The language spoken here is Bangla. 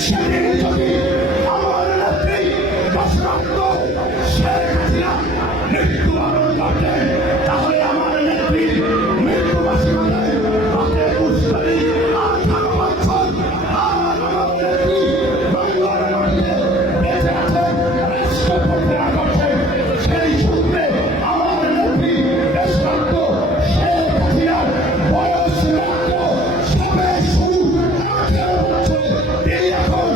সেদিন যদি আমার নেত্রী দশরথ শেখ হাসিনা মৃত্যুবরণ ঘটে, তাহলে আমার নেত্রী মৃত্যু বাসনায় রাতে পুষ্করী 18 বছর আর আমার নেত্রী বাংলার মাটিতে বেঁচে আছে রাষ্ট্রপতি আগস্টে। সেই সূত্রে আমার নেত্রী দশরথ শেখ হাসিনার বয়স মাত্র সবে শুরু 18 বছর। তিনি এখন